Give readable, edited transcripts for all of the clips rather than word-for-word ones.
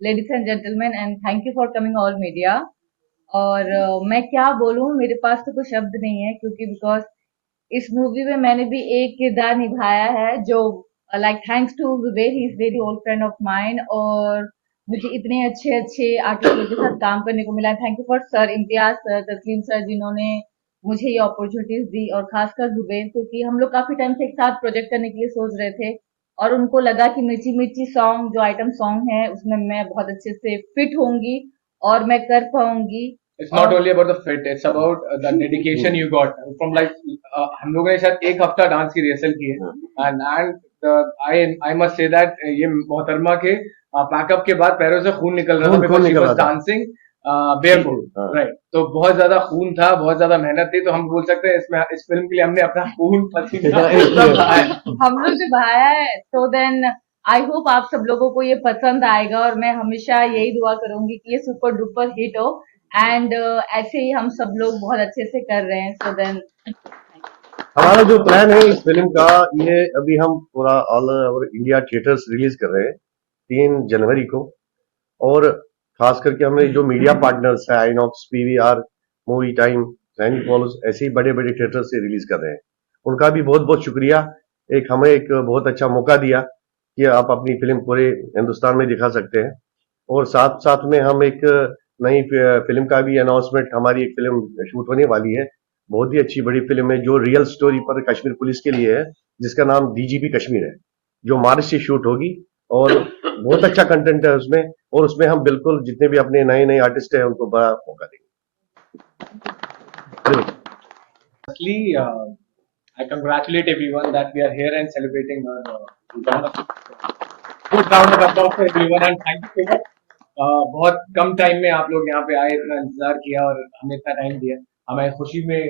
ladies and gentlemen, and thank you for coming all media. और मैं क्या बोलूं, मेरे पास तो कोई शब्द नहीं है क्योंकि बिकॉज इस मूवी में मैंने भी एक किरदार निभाया है जो like thanks to Zuber, he is very old friend of mine, और मुझे इतने अच्छे अच्छे आर्टिस्टों के साथ काम करने को मिला। Thank you for sir Imtiaz sir, तस्लीम सर, जिन्होंने मुझे ये अपॉर्चुनिटीज दी, और खासकर जुबेर, क्योंकि हम लोग काफी टाइम से एक साथ प्रोजेक्ट करने के लिए सोच रहे थे और उनको लगा कि मिर्ची मिर्ची सॉन्ग जो आइटम सॉन्ग है उसमें मैं बहुत अच्छे से फिट होंगी और मैं कर पाऊंगी। It's not और only about the fit, it's about the dedication you got from like हम लोगों ने शायद एक हफ्ता डांस की रिहर्सल की है and I must say that ये मोहतरमा के पैकअप के बाद पैरों से खून निकल रहा था खून because she निकल was रहा था। dancing barefoot, हाँ। right? तो बहुत ज्यादा खून था, बहुत ज्यादा मेहनत थी, तो हम बोल सकते हैं इसमें इस फिल्म के लिए हमने अपना खून पसीना सब बहाया है। हम लोग ने बहाया है। तो देन आई होप आप सब लोगों को ये पसंद आएगा, और मैं हमेशा यही दुआ करूंगी कि ये सुपर डुपर हिट हो। एंड ऐसे ही हम सब लोग बहुत अच्छे से कर रहे हैं। सो देन हमारा जो प्लान है इस फिल्म का, ये अभी हम पूरा all over India theatres release कर रहे हैं 3 जनवरी को। और खास करके हमने जो मीडिया पार्टनर्स है, आइनॉक्स, पीवीआर, मूवी टाइम, सैनिक फॉलोज, ऐसे ही बड़े बड़े थिएटर से रिलीज कर रहे हैं। उनका भी बहुत बहुत शुक्रिया। हमें एक बहुत अच्छा मौका दिया कि आप अपनी फिल्म पूरे हिंदुस्तान में दिखा सकते हैं। और साथ साथ में हम एक नई फिल्म का भी अनाउंसमेंट, हमारी एक फिल्म शूट होने वाली है, बहुत ही अच्छी बड़ी फिल्म है जो रियल स्टोरी पर कश्मीर पुलिस के लिए है, जिसका नाम डीजीपी कश्मीर है, जो मार्च से शूट होगी। और बहुत अच्छा कंटेंट है उसमें, और उसमें हम बिल्कुल जितने भी अपने नए नए आर्टिस्ट हैं उनको बड़ा मौका देंगे। Firstly, I congratulate everyone that we are here and celebrating our round of good round of applause for everyone and thank you so much. बहुत कम टाइम में आप लोग यहाँ पे आए, इतना इंतजार किया और हमें इतना टाइम दिया, हमें खुशी में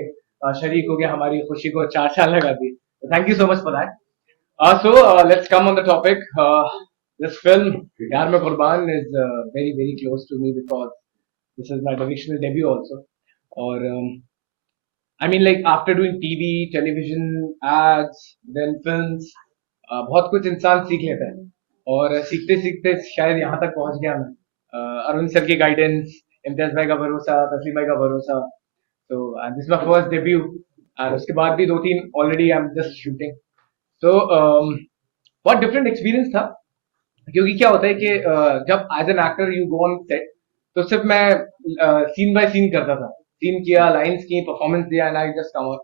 शरीक हो गया, हमारी खुशी को 4 साल लगा दिए। Thank you so much for that. So let's come on the topic. This film, Yaar Mein Qurban, is very very close to me because this is my directional debut also. Or I mean, like after doing TV, television, ads, then films, बहुत कुछ इंसान सीख लेता है और सीखते सीखते शायद यहाँ तक पहुँच गया मैं। अरुण सर की गाइडेंस, इम्तियाज भाई का भरोसा, तस्लीम भाई का भरोसा, तो दिस माय फर्स्ट डेब्यू। और उसके बाद भी 2-3 already I am just shooting. तो बहुत डिफरेंट एक्सपीरियंस था, क्योंकि क्या होता है कि जब as an actor you go on set, तो सिर्फ मैं सीन बाय सीन करता था, सीन किया, लाइंस की, परफॉर्मेंस दिया and I just come out.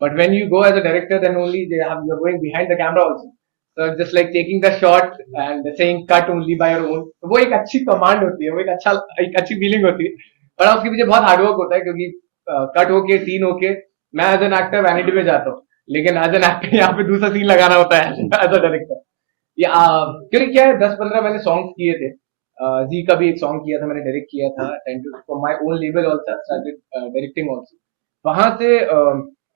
But when you go as a director then only they have you are going behind the camera also, so just like taking the shot and saying cut only by your own, तो वो एक अच्छी command होती है, वो एक अच्छी feeling होती है। पर उसके पीछे बहुत हार्डवर्क होता है, क्योंकि कट होके सीन होके मैं एज एन एक्टर वैनिटी में जाता हूँ, लेकिन एज एन एक्टर यहाँ पे दूसरा सीन लगाना होता है एज अ डायरेक्टर। या क्योंकि क्या है, 10-15 मैंने सॉन्ग किए थे। जी का भी एक सॉन्ग किया था, मैंने डायरेक्ट किया था, for my own label also started directing also. वहां से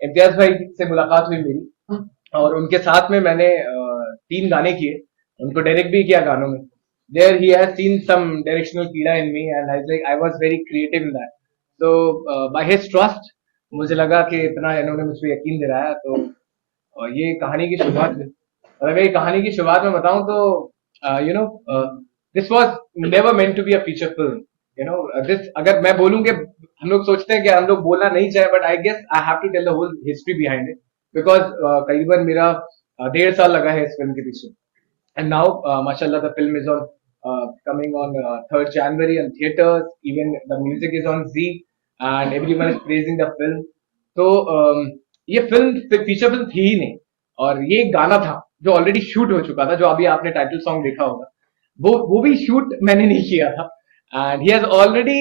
इम्तियाज भाई से मुलाकात हुई मेरी, और उनके साथ में मैंने 3 गाने किए, उनको डायरेक्ट भी किया गानों में। There he has seen some directional कीड़ा in me and I was very creative in that. तो बाय हिज ट्रस्ट मुझे लगा कि इतना इन्होंने मुझ पे यकीन दिलाया, तो ये कहानी की शुरुआत हुई। और अगर ये कहानी की शुरुआत में बताऊं तो you know this was never meant to be a feature film. You know this, अगर मैं बोलूं कि हम लोग सोचते हैं कि हम लोग बोलना नहीं चाहे, but I guess I have to tell the whole history behind it, because करीबन मेरा 1.5 साल लगा है इस फिल्म के पीछे। And now, mashallah, the film is on coming on 3rd January on theaters. Even the music is on Z, and everyone is praising the film. तो ये फिल्म फीचर फिल्म थी ही नहीं, और ये एक गाना था जो ऑलरेडी शूट हो चुका था, जो अभी आपने टाइटल सॉन्ग देखा होगा, वो भी शूट मैंने नहीं किया था। And he has already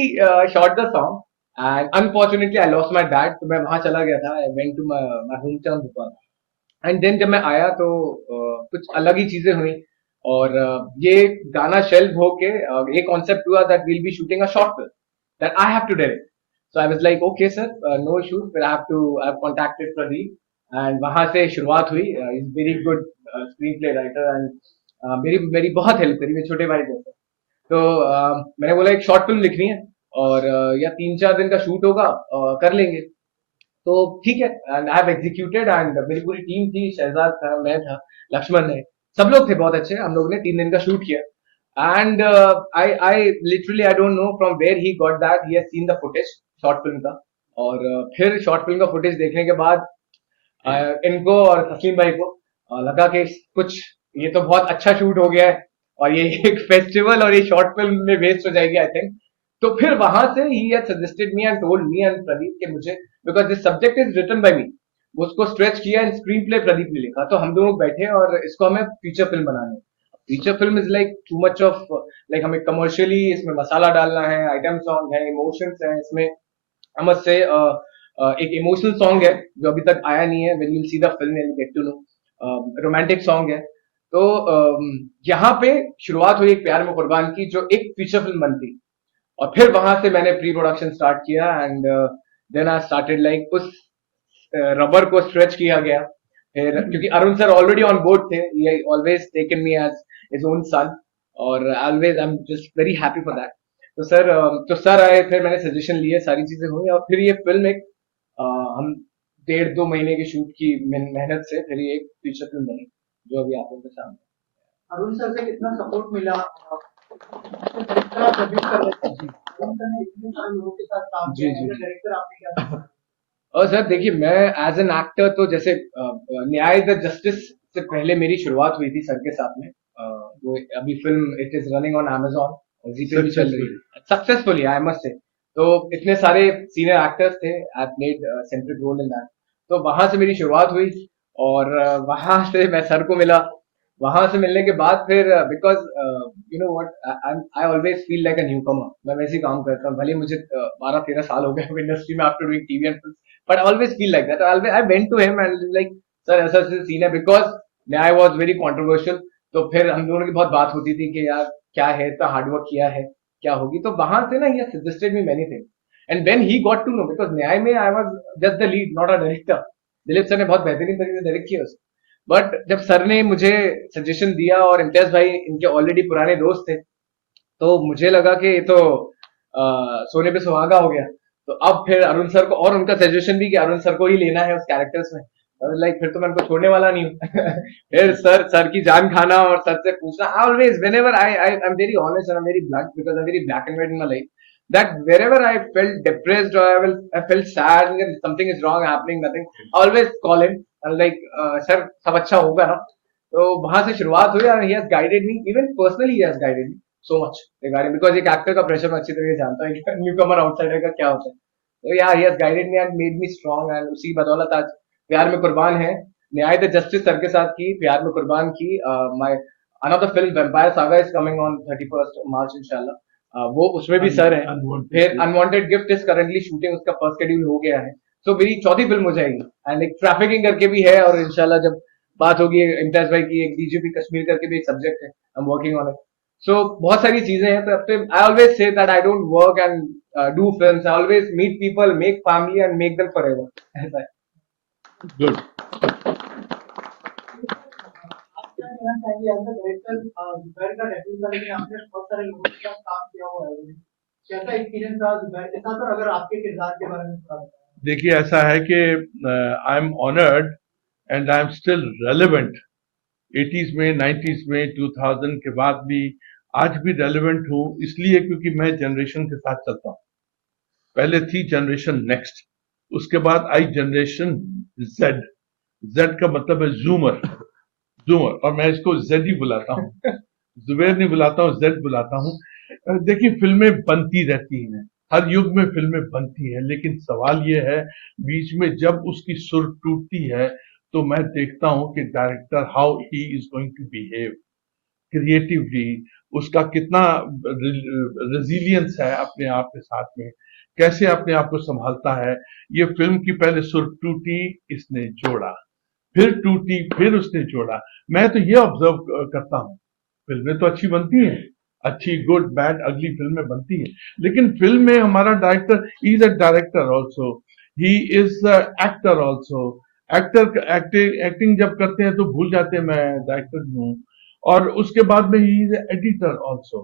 shot the song and unfortunately I lost my dad, तो मैं वहां चला गया था, I went to my home town Bhopal. And then जब मैं आया तो कुछ अलग ही चीजें हुई, और ये गाना शेल्फ होके ये कॉन्सेप्ट हुआ that will be shooting a short film that I have to direct. So I was like okay sir, no issues, फिर I have contacted Pradeep and वहां से शुरुआत हुई। Is very good screenplay writer and मेरी मेरी बहुत help करी, मेरे छोटे भाई जैसे। तो मैंने बोला एक शॉर्ट फिल्म लिखनी है, और या 3-4 दिन का शूट होगा, कर लेंगे। तो ठीक है, and I have executed, and मेरी पूरी टीम थी, शहजाद था, मैं था, लक्ष्मण है, सब लोग थे बहुत अच्छे, हम लोगों ने 3 दिन का शूट किया। And I literally I don't know from where he got that. He has seen the footage short film का, और फिर शॉर्ट फिल्म का फुटेज देखने के बाद इनको और तस्लीम भाई को लगा कि कुछ ये तो बहुत अच्छा शूट हो गया है और ये एक फेस्टिवल और ये शॉर्ट फिल्म में वेस्ट हो जाएगी आई थिंक. तो फिर वहां से ही had suggested me and told me and Pradeep कि मुझे, because this subject is written by me, उसको स्ट्रेच किया एंड स्क्रीन प्ले प्रदीप ने लिखा, तो हम दोनों बैठे और इसको हमें फीचर फिल्म बनानी है. Feature film is like too much of, like हमें कमर्शियली इसमें मसाला डालना है, आइटम सॉन्ग है, इमोशंस है इसमें. आई मस्ट से एक इमोशनल सॉन्ग है जो अभी तक आया नहीं है, when you see the film and get to know. Romantic song है. तो यहाँ पे शुरुआत हुई एक प्यार में कुर्बान की, जो एक फीचर फिल्म बनती, और फिर वहां से मैंने प्री प्रोडक्शन स्टार्ट किया and then I started like उस रबर को स्ट्रेच किया गया. फिर क्योंकि Arun sir already on board थे, he always taken me as his own son, और always I am just very happy for that. तो सर आए, फिर मैंने सजेशन लिए, सारी चीजें हुई और फिर ये फिल्म एक हम 1.5-2 महीने की शूट की मेहनत से फिर ये एक फीचर फिल्म बनी जो अभी आप लोगों के सामने. अरुण सर से कितना सपोर्ट मिला? डायरेक्टर आप डेब्यू कर रहे थे, अरुण सर ने इतने सारे लोगों के साथ काम जी किया, जी. डायरेक्टर आपने क्या किया? और सर देखिए, मैं एज एन एक्टर तो जैसे न्याय द जस्टिस से पहले मेरी शुरुआत हुई थी सर के साथ में. वो अभी film it is running on Amazon और जी पे भी चल रही है सक्सेसफुली आई मस्ट से. तो इतने सारे सीनियर एक्टर्स थे, I played central role in that. तो वहां से मेरी शुरुआत हुई और वहां से मैं सर को मिला. वहां से मिलने के बाद फिर because you know what, I always feel like a newcomer. मैं वैसे ही काम करता हूँ, भले ही मुझे 12-13 साल हो गए इंडस्ट्री में after doing TV and, but I always feel like that. I went to him and like, sir ऐसा ऐसा सीन है, because न्याय was very controversial. तो फिर हम दोनों की बहुत बात होती थी कि यार क्या है, इतना हार्डवर्क किया है, क्या होगी. तो वहां से ना he has suggested me many things. And when he got to know, because न्याय में I was just the lead, not a director. Dilip sir ने बहुत बेहतरीन तरीके से डायरेक्ट किया उसको. बट जब सर ने मुझे सजेशन दिया और इम्तियाज भाई इनके ऑलरेडी पुराने दोस्त थे, तो मुझे लगा कि ये तो सोने पे सुहागा हो गया. तो अब फिर अरुण सर को और उनका सजेशन भी कि अरुण सर को ही लेना है उस कैरेक्टर्स में. लाइक फिर तो मैं उनको छोड़ने वाला नहीं हूँ. फिर सर की जान खाना और सर से पूछना. Always when ever I am very honest and I am very blunt, because I am very black and white in my life, that wherever I felt depressed or I felt sad and something is wrong happening, nothing, I always call him and like, sir सब अच्छा होगा ना. तो वहां से शुरुआत हुई और he has guided me, even personally he has guided me so much regarding, because एक एक्टर का प्रेशर मैं अच्छी तरह से जानता हूँ, न्यू कमर आउटसाइडर का क्या होता है. तो या he has guided me and made me strong, and उसी बदौलत आज प्यार में कुर्बान है. न्याय द जस्टिस सर के साथ की, प्यार में कुर्बान की, my another film Vampire Saga is coming on 31st March इंशाल्लाह. वो उसमें भी सर है. फिर unwanted gift is currently shooting, उसका फर्स्ट शेड्यूल हो गया है. सो मेरी चौथी फिल्म हो जाएगी एंड एक ट्रैफिकिंग करके भी है, और इंशाल्लाह जब बात होगी इम्तियाज भाई की, एक डीजीपी कश्मीर करके भी एक सब्जेक्ट है, I am working on it. So बहुत सारी चीजें हैं. तो I always say that I don't work and do films, I always meet people, make family and make them forever. ऐसा है. गुड. आप क्या कहना चाहेंगे एज अ डायरेक्टर? जुबैर का डेब्यू था, लेकिन आपने बहुत सारे लोगों के साथ काम किया हुआ है, कैसा एक्सपीरियंस रहा जुबैर के साथ? और अगर आपके किरदार के बारे में थोड़ा बताएं. देखिए, ऐसा है कि I am honoured and I am still relevant. 80s में, 90s में, 2000 के बाद भी आज भी रेलेवेंट हूँ, इसलिए क्योंकि मैं जनरेशन के साथ चलता हूँ. पहले थी जनरेशन नेक्स्ट, उसके बाद आई जनरेशन जेड. जेड का मतलब है जूमर, और मैं इसको जेड ही बुलाता हूँ. जुबैर नहीं बुलाता हूँ, जेड बुलाता हूँ. देखिए, फिल्में बनती रहती हैं, हर युग में फिल्में बनती हैं, लेकिन सवाल ये है बीच में जब उसकी सुर टूटती है तो मैं देखता हूं कि director how he is going to behave creatively, उसका कितना रेजिलियंस है अपने आप के साथ में, कैसे अपने आप को संभालता है. ये फिल्म की पहले सुर टूटी, इसने जोड़ा, फिर टूटी, फिर उसने जोड़ा. मैं तो ये ऑब्जर्व करता हूँ, फिल्में तो अच्छी बनती हैं, अच्छी गुड बैड अगली फिल्में बनती हैं, लेकिन फिल्म में हमारा director is a director also, he is actor also. Acting जब करते हैं तो भूल जाते हैं मैं डायरेक्टर हूँ, और उसके बाद में ही इज एडिटर ऑल्सो.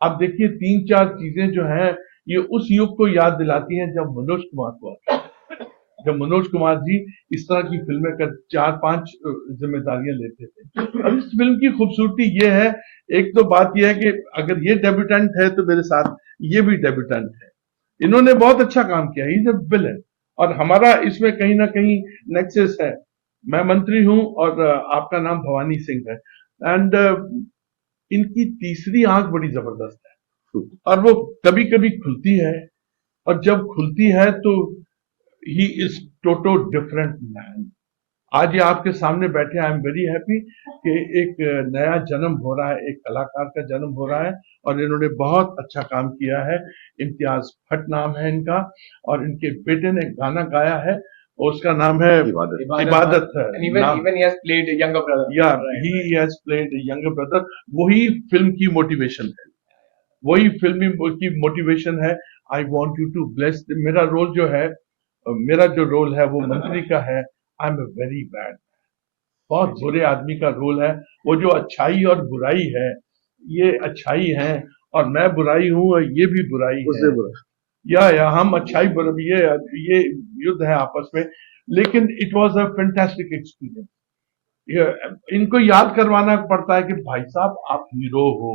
आप देखिए, 3-4 चीजें जो हैं ये उस युग को याद दिलाती हैं जब मनोज कुमार हुआ. जब मनोज कुमार जी इस तरह की फिल्में कर 4-5 जिम्मेदारियां लेते थे। अब इस फिल्म की खूबसूरती ये है, एक तो बात ये है कि अगर ये डेब्यूटेंट है तो मेरे साथ ये भी डेब्यूटेंट है। इन्होंने बहुत अच्छा काम किया, इज अ विलन, और हमारा इसमें कहीं ना कहीं नेक्सस है। मैं मंत्री हूं और आपका नाम भवानी सिंह है, एंड इनकी तीसरी आंख बड़ी जबरदस्त है और वो कभी कभी खुलती है, और जब खुलती है तो he is toto different man. आज ये आपके सामने बैठे, आई एम वेरी हैप्पी कि एक नया जन्म हो रहा है, एक कलाकार का जन्म हो रहा है, और इन्होंने बहुत अच्छा काम किया है। इम्तियाज भट्ट नाम है इनका, और इनके बेटे ने गाना गाया है और उसका नाम है इबादत है। And even he has played a younger brother. या Right. He has played younger brother. वही फिल्म की मोटिवेशन है, वही फिल्म की मोटिवेशन है। I want you to bless. मेरा जो रोल है वो मंत्री का है। I am a very bad, बहुत बुरे आदमी का रोल है। वो जो अच्छाई और बुराई है, ये अच्छाई है और मैं बुराई हूँ और ये भी बुराई है। या हम अच्छाई बुराई, ये युद्ध है आपस में। लेकिन it was a fantastic experience. इनको याद करवाना पड़ता है कि भाई साहब आप हीरो हो।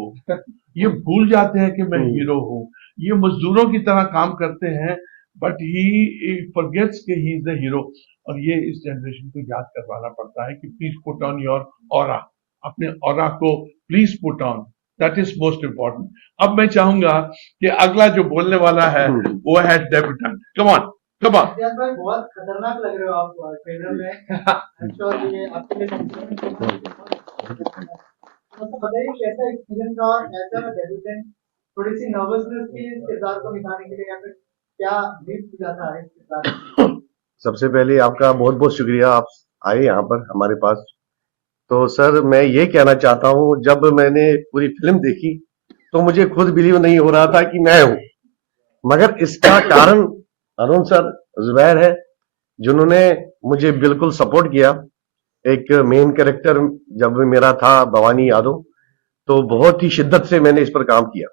ये भूल जाते हैं कि मैं हीरो हूँ। ये मजदूरों की तरह काम करते हैं, बट ही फॉरगेट्स कि ही इज द हीरो। और ये इस जनरेशन को याद करवाना पड़ता है कि please put on your aura, अपने ऑरा को please put on, that is most important. अब मैं चाहूंगा कि अगला जो बोलने वाला है वो है debutante. Come on come on. Imtiaz भाई बहुत खतरनाक लग रहे हो आप ट्रेलर में। श्योर ये आपके लिए तो बताइए कैसा एक्सपीरियंस रहा एज अ डेब्यूटेंट। थोड़ी सी नर्वसनेस थी इस किरदार को निभाने के लिए, या फिर क्या लिफ्ट किया था इस किरदार को? सबसे पहले आपका बहुत बहुत शुक्रिया, आप आए यहाँ पर हमारे पास। तो सर मैं ये कहना चाहता हूँ, जब मैंने पूरी फिल्म देखी तो मुझे खुद बिलीव नहीं हो रहा था कि मैं हूँ, मगर इसका कारण अरुण सर, जुबैर है, जिन्होंने मुझे बिल्कुल सपोर्ट किया। एक मेन कैरेक्टर जब मेरा था भवानी यादव, तो बहुत ही शिद्दत से मैंने इस पर काम किया,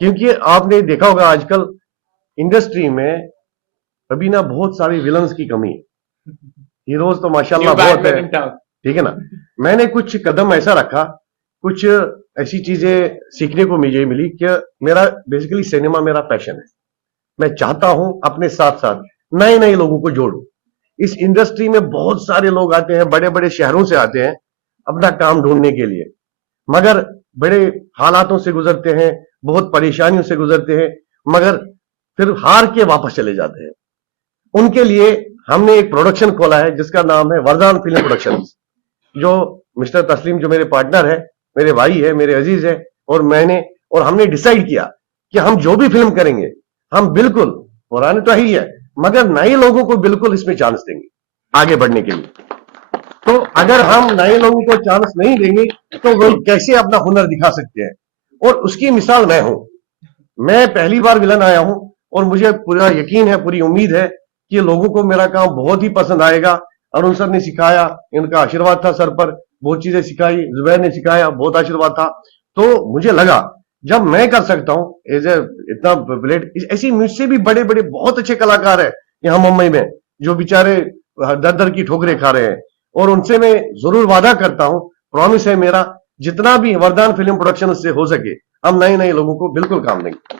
क्योंकि आपने देखा होगा आजकल इंडस्ट्री में अभी ना बहुत सारे विलन्स की कमी है, हीरोज तो माशाल्लाह New बहुत Batman है, in town. ठीक है ना। मैंने कुछ कदम ऐसा रखा, कुछ ऐसी चीजें सीखने को मुझे मिली कि मेरा बेसिकली सिनेमा मेरा पैशन है। मैं चाहता हूं अपने साथ साथ नए नए लोगों को जोड़ूं। इस इंडस्ट्री में बहुत सारे लोग आते हैं, बड़े बड़े शहरों से आते हैं अपना काम ढूंढने के लिए, मगर बड़े हालातों से गुजरते हैं, बहुत परेशानियों से गुजरते हैं, मगर फिर हार के वापस चले जाते हैं। उनके लिए हमने एक प्रोडक्शन खोला है जिसका नाम है वरदान फिल्म प्रोडक्शन, जो मिस्टर तस्लीम जो मेरे पार्टनर है, मेरे भाई है, मेरे अजीज है, और हमने डिसाइड किया कि हम जो भी फिल्म करेंगे हम बिल्कुल, पुराने तो ही है मगर नए लोगों को बिल्कुल इसमें चांस देंगे आगे बढ़ने के लिए। तो अगर हम नए लोगों को चांस नहीं देंगे तो वो कैसे अपना हुनर दिखा सकते हैं, और उसकी मिसाल मैं हूं। मैं पहली बार विलन आया हूं और मुझे पूरा यकीन है, पूरी उम्मीद है कि लोगों को मेरा काम बहुत ही पसंद आएगा। अरुण सर ने सिखाया, इनका आशीर्वाद था सर पर, बहुत चीजें सिखाई, जुबैर ने सिखाया, बहुत आशीर्वाद था। तो मुझे लगा जब मैं कर सकता हूं एज ए इतना ब्लेड, ऐसी मुझसे भी बड़े बड़े बहुत अच्छे कलाकार है यहाँ मुंबई में जो बेचारे दर दर की ठोकरें खा रहे हैं, और उनसे मैं जरूर वादा करता हूं, प्रॉमिस है मेरा, जितना भी वरदान फिल्म प्रोडक्शन से हो सके हम नए नए लोगों को बिल्कुल काम देंगे।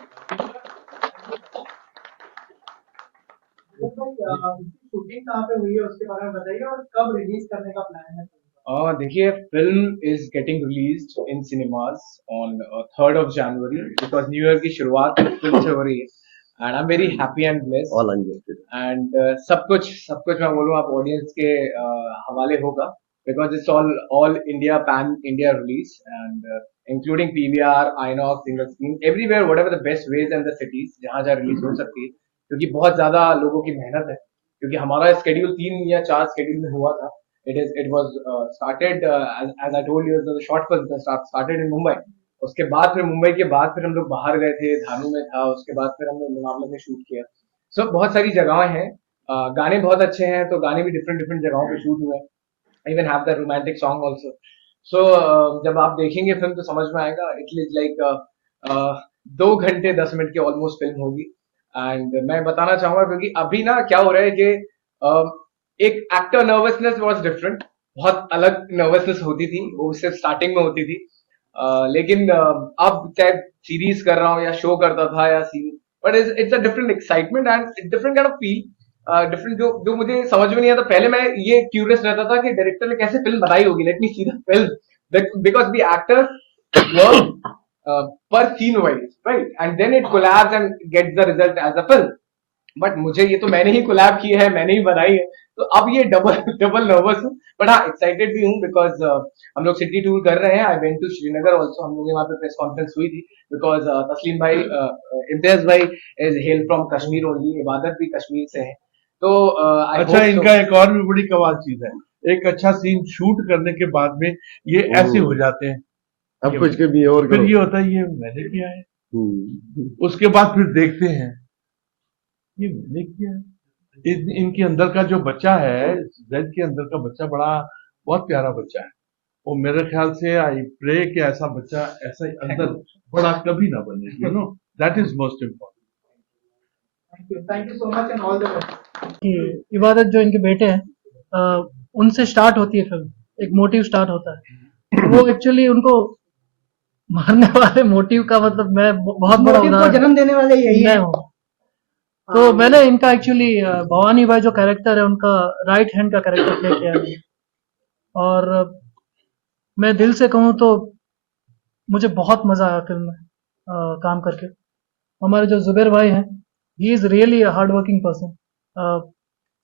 शूटिंग कहाँ पे हुई है उसके बारे में बताइए, और कब रिलीज करने का प्लान है? देखिए, film is getting released in cinemas on 3rd of January because New Year की शुरुआत film से हो रही है, and I'm very happy and blessed. All ingested And सब कुछ मैं बोलूँ आप audience के हवाले होगा because it's all India pan India release, and including PVR, INOX, single screen, everywhere, whatever the best ways and the cities जहाँ जहाँ release हो सकती है, क्योंकि बहुत ज्यादा लोगों की मेहनत है, क्योंकि हमारा schedule 3 या 4 schedule में हुआ था। It was started as I told you, the short film started in Mumbai. उसके बाद फिर मुंबई के बाद फिर हम लोग बाहर गए थे, धानु में था, उसके बाद फिर हमने लोनावला में शूट किया। सो बहुत सारी जगहें हैं, गाने बहुत अच्छे हैं, तो गाने भी डिफरेंट जगहों पे शूट हुए हैं। I even have the romantic song also. So जब आप देखेंगे फिल्म तो समझ में आएगा। इट इज लाइक 2 घंटे 10 मिनट की ऑलमोस्ट फिल्म होगी। एंड मैं बताना चाहूंगा क्योंकि अभी ना क्या हो रहा है कि एक एक्टर नर्वसनेस वाज डिफरेंट, बहुत अलग नर्वसनेस होती थी, वो सिर्फ स्टार्टिंग में होती थी। लेकिन अब चाहे सीरीज कर रहा हूँ या शो करता था या scene, but it's a different excitement and different kind of feel, different जो मुझे समझ में नहीं आता। पहले मैं ये क्यूरियस रहता था कि डायरेक्टर ने कैसे फिल्म बनाई होगी, let me C the film, because the actor work per scene wise, right? And then it collabs and gets the result as a film. But मुझे ये तो मैंने ही कोलैब की है, मैंने ही बनाई है, तो अब ये डबल नर्वस हूँ, बट हाँ एक्साइटेड भी हूँ बिकॉज हम लोग सिटी टूर कर रहे हैं। I went to Srinagar also, हम लोग वहाँ पे प्रेस कॉन्फ्रेंस हुई थी बिकॉज तस्लीम भाई, इम्तियाज भाई is hello from Kashmir only, इबादत भी कश्मीर से है, तो अच्छा, इनका एक और भी बड़ी कमाल चीज है, एक अच्छा सीन शूट करने के बाद में ये ऐसे हो जाते हैं, अब कुछ के भी और फिर करो। ये होता है ये मैंने किया है, उसके बाद फिर देखते हैं ये मैंने किया है। इनके अंदर का जो बच्चा है, जेड के अंदर का बच्चा बहुत प्यारा बच्चा है, वो मेरे ख्याल से आई प्रे कि ऐसा बच्चा ऐसा अंदर बड़ा कभी ना बने, you know, that is most important. Thank you so much and all the best. कि इबादत जो इनके बेटे हैं, उनसे स्टार्ट होती है फिल्म, एक मोटिव स्टार्ट होता है, वो एक्चुअली उनको मारने वाले मोटिव का मतलब मैं बहुत बड़ा मोटिव को उदाहरण जन्म देने वाले यही मैं है। हूँ। तो मैंने इनका एक्चुअली भवानी भाई जो कैरेक्टर है उनका राइट हैंड का कैरेक्टर प्ले किया है, और मैं दिल से कहूँ तो मुझे बहुत मजा आया फिल्म में काम करके। हमारे जो जुबैर भाई हैं, he is really hard working person,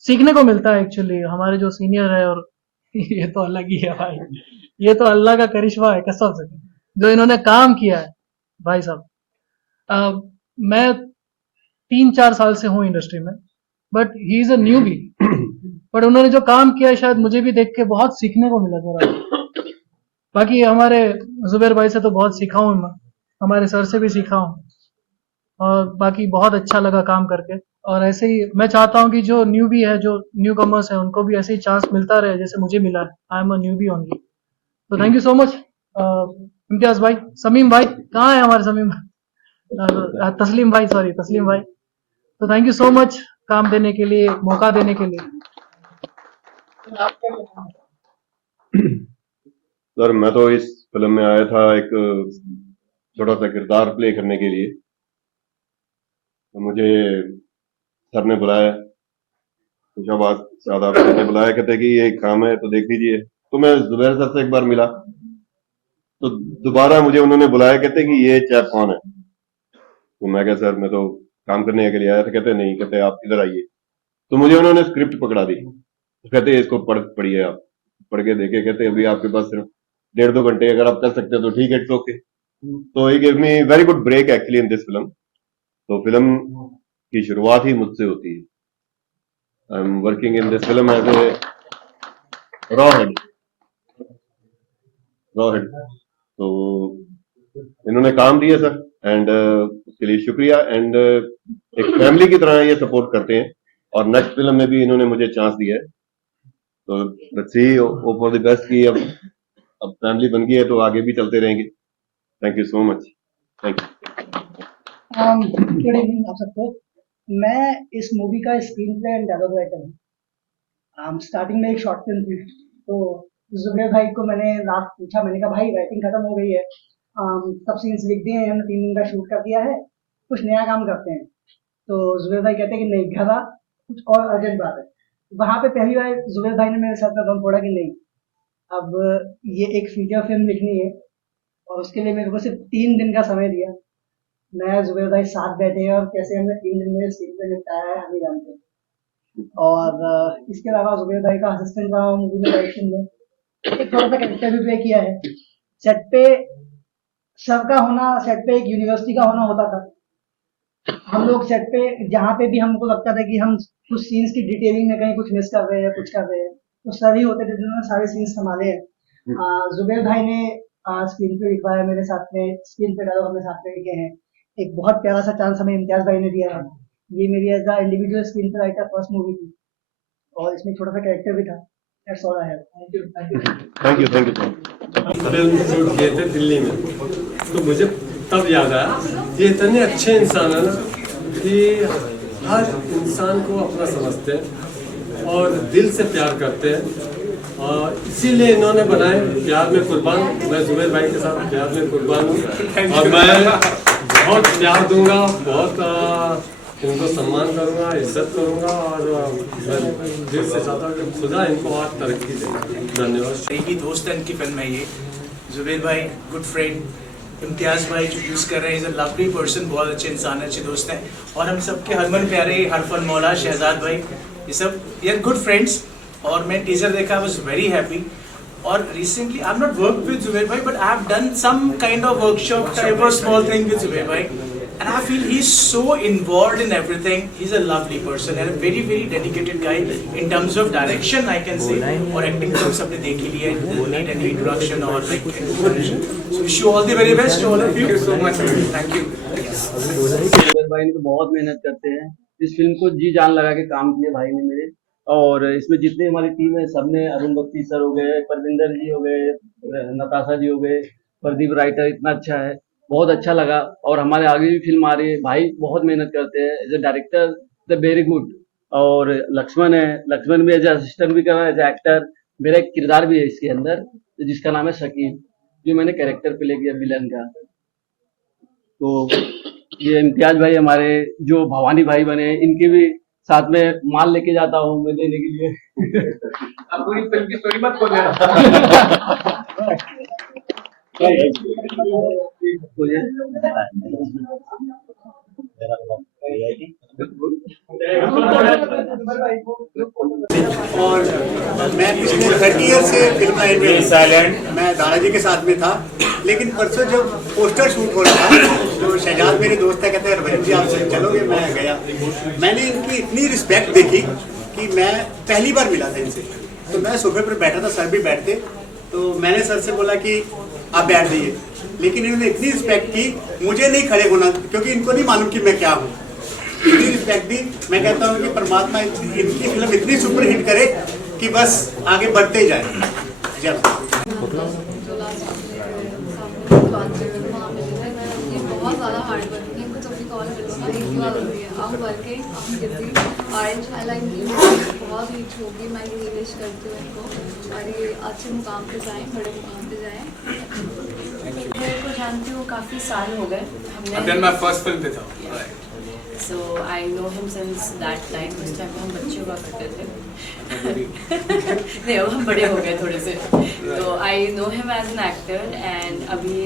सीखने को मिलता है एक्चुअली हमारे जो सीनियर है, और ये तो अलग ही है भाई, ये तो अल्लाह का करिश्मा है कसम से जो इन्होंने काम किया है भाई साहब। मैं 3-4 साल से हूँ इंडस्ट्री में, but he is a newbie, but उन्होंने जो काम किया है शायद मुझे भी देख के बहुत सीखने को मिला थोड़ा। बाकी हमारे जुबैर भाई से तो बहुत सीखा हूँ मैं, हमारे सर से भी सीखा हूँ, और बाकी बहुत अच्छा लगा काम करके। और ऐसे ही मैं चाहता हूँ कि जो न्यूबी है, जो न्यू कमर्स है, उनको भी ऐसे ही चांस मिलता रहे जैसे मुझे मिला है। I am a newbie only, तो thank you so much Imtiaz भाई। समीम भाई कहाँ है हमारे समीम भाई, तस्लीम भाई, सॉरी तस्लीम भाई। तो थैंक यू सो मच काम देने के लिए, मौका देने के लिए। सर मैं तो इस फिल्म में आया था एक छोटा सा किरदार प्ले करने के लिए, तो मुझे सर ने बुलाया, खुशाबाद शादाब सर ने बुलाया, कहते कि ये काम है तो देख लीजिए। तो मैं जुबैर सर से एक बार मिला, तो दोबारा मुझे उन्होंने बुलाया, कहते कि ये चैप कौन है। तो मैं कहा सर मैं तो काम करने के लिए आया था। कहते नहीं, कहते आप इधर आइए। तो मुझे उन्होंने स्क्रिप्ट पकड़ा दी, तो कहते इसको पढ़िए आप। पढ़ के देखे, कहते अभी आपके पास सिर्फ 1.5-2 घंटे अगर आप कर सकते हो तो ठीक है, इट्स ओके। तो he give me very good break actually in this film. तो फिल्म की शुरुआत ही मुझसे होती है। I am working in this film as a raw head. तो इन्होंने काम दिया सर, एंड उसके लिए शुक्रिया। एंड एक फैमिली की तरह ये सपोर्ट करते हैं, और नेक्स्ट फिल्म में भी इन्होंने मुझे चांस दिया है। तो let's see, hope for the best की अब फैमिली बन गई है तो आगे भी चलते रहेंगे। Thank you so much. Thank you. Good evening आप सबको। मैं इस मूवी का screen play and dialogue writer हूँ। स्टार्टिंग में एक शॉर्ट फिल्म थी, तो जुबैर भाई को मैंने लास्ट पूछा, मैंने कहा भाई राइटिंग खत्म हो गई है, सब सीन्स लिख दिए हैं, हमने 3 दिन का शूट कर दिया है, कुछ नया काम करते हैं। तो जुबैर भाई कहते हैं कि नहीं घरा, कुछ और अर्जेंट बात है। वहाँ पे पहली बार जुबैर भाई ने मेरे साथ में दम तोड़ा कि नहीं, अब ये एक फीचर फिल्म लिखनी है, और उसके लिए मेरे को सिर्फ 3 दिन का समय दिया। मैं जुबैर भाई साथ बैठे और कैसे हमने 3 दिन में स्क्रीन पे निपटाया है हम ही जानते हैं। और इसके अलावा जुबैर भाई का असिस्टेंट रहा हूँ मूवी में, डायरेक्शन में एक थोड़ा सा कैरेक्टर भी प्ले किया है। सेट पे सर का होना, सेट पे एक यूनिवर्सिटी का होना होता था। हम लोग सेट पे जहाँ पे भी हमको लगता था कि हम कुछ सीन्स की डिटेलिंग में कहीं कुछ मिस कर रहे हैं, कुछ कर रहे हैं, तो सर ही होते थे जिन्होंने सारे सीन्स संभाले हैं। जुबैर भाई ने स्क्रीन पे लिखवाया मेरे साथ में, स्क्रीन पे डायलॉग हमने साथ में लिखे हैं। एक बहुत प्यारा सा चांस हमें इम्तियाज भाई ने दिया है। ये मेरी एज अ इंडिविजुअल स्क्रीन पे राइटर फर्स्ट मूवी थी, और इसमें छोटा सा कैरेक्टर भी था। That's all I have. Thank you. Film shoot किए थे दिल्ली में, तो मुझे तब याद आया ये इतने अच्छे इंसान है ना कि हर इंसान को अपना समझते हैं, और दिल से प्यार करते हैं, और इसीलिए इन्होंने बनाए प्यार में कुर्बान। मैं जुबैर भाई के साथ प्यार में कुर्बान हूँ, और मैं बहुत प्यार दूंगा, बहुत इनको सम्मान करूंगा, इज्जत करूंगा, और मैं दिल से चाहता हूँ कि खुदा इनको और तरक्की दे। धन्यवाद। एक ही दोस्त है इनकी फिल्म है ये। जुबैर भाई गुड फ्रेंड, इम्तियाज़ भाई जो यूज़ कर रहे हैं, इज़ अ लवली पर्सन, बहुत अच्छे इंसान है, अच्छे दोस्त हैं, और हम सबके हरमन प्यारे हरफन मौला शहजाद भाई, ये सब ये आर गुड फ्रेंड्स। और मैं टीजर देखा, आई वाज वेरी हैप्पी। और recently I have not worked with Zubair भाई, but I have done some kind of workshop type और स्मॉल थिंग विद जुबैर भाई, and I feel he's so involved in everything. He's a lovely person and a very very dedicated guy in terms of direction, I can say, or acting films सबने देख ही लिया, no need any introduction or like introduction. So wish you all the very best to all of you. Thank you so much. Thank you. Zubair भाई ने तो बहुत मेहनत करते हैं, इस फिल्म को जी जान लगा के काम किया भाई ने मेरे। और इसमें जितनी हमारी टीम है सबने, अरुण बख्शी सर हो गए, परविंदर जी हो गए, नताशा जी हो गए, प्रदीप राइटर इतना अच्छा है, बहुत अच्छा लगा। और हमारे आगे भी फिल्म आ रही है, भाई बहुत मेहनत करते हैं as a director, the very good. और लक्ष्मण है, लक्ष्मण भी एज ए असिस्टेंट भी कर रहा है, एज ए एक्टर। मेरा एक किरदार भी है इसके अंदर जिसका नाम है शकील, जो मैंने कैरेक्टर प्ले किया विलन का। तो ये इम्तियाज भाई हमारे जो भवानी भाई बने, इनके भी साथ में माल लेके जाता हूँ मैं देने के लिए। अब पूरी फिल्म की स्टोरी मत खोलना। और मैं पिछले 30 ईयर से फिल्म लाइन में साइलेंट, मैं दादाजी के साथ में था, लेकिन परसों जब पोस्टर शूट हो रहा था तो शहजाद मेरे दोस्त है, कहते हैं रविंद्र जी आप चलोगे, मैं गया। मैंने इनकी इतनी रिस्पेक्ट देखी कि मैं पहली बार मिला था इनसे, तो मैं सोफे पर बैठा था, सर भी बैठते, तो मैंने सर से बोला कि आप बैठ जाइए, लेकिन इन्होंने इतनी रिस्पेक्ट की, मुझे नहीं खड़े होना क्योंकि इनको नहीं मालूम कि मैं क्या हूँ, इतनी रिस्पेक्ट दी। मैं कहता हूँ कि परमात्मा इनकी फिल्म इतनी सुपर हिट करे कि बस आगे बढ़ते ही जाए। बहुत ज़्यादा हार्ड वर्किंग है, कुछ अपनी कॉल करूँगा एक बार होती है, I'm working, I'm busy, और इंशाल्लाह इनकी बहुत रीच होगी, मैं ये विश करती हूँ इनको, और ये अच्छे मुकाम पे जाएँ, बड़े मुकाम पे जाएँ। मैं को जानती हूँ काफ़ी साल हो गए, हमने मैं फर्स्ट फिल्म पे था, so I know him since that time, उस टाइम पे हम बच्चे हुआ करते थे। नहीं अब हम बड़े हो गए थोड़े से, तो I know him as an actor and अभी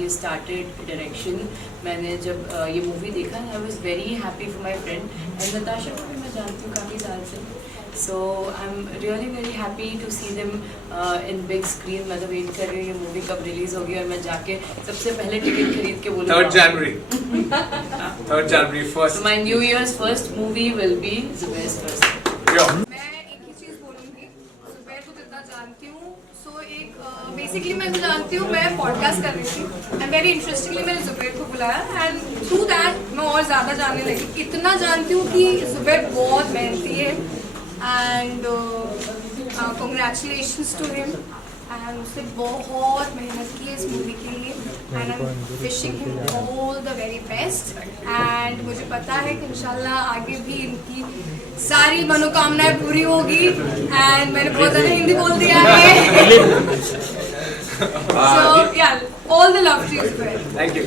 ही स्टार्टेड डायरेक्शन। मैंने जब ये मूवी देखा I was very happy for my friend, and Natasha को भी मैं जानती हूँ काफ़ी साल से, so I am really very happy to see them in big screen. मैं तो वेट कर रही हूँ ये मूवी कब रिलीज़ होगी और मैं जाके सबसे पहले टिकट खरीद के बोलूँगा 3rd January first. My new years first movie will be Zubair's first. मैं एक ही चीज़ बोलूँगी, जुबैर को जितना जानती हूँ, सो एक बेसिकली मैं जो जानती हूँ, मैं पॉडकास्ट कर रही थी एंड वेरी इंटरेस्टिंगली मैंने जुबैर को बुलाया एंड थ्रू दैट मैं और ज़्यादा जानने लगी। इतना जानती हूँ कि जुबैर बहुत मेहनती है and congratulations to him, and उसने बहुत मेहनत की है इस मूवी के लिए and I am wishing him all the very best. And मुझे पता है कि इंशाल्लाह आगे भी इनकी सारी मनोकामनाएं पूरी होगी एंड मैंने बहुत ज़्यादा हिंदी बोल दिया है। So yeah all the love to you. Thank you.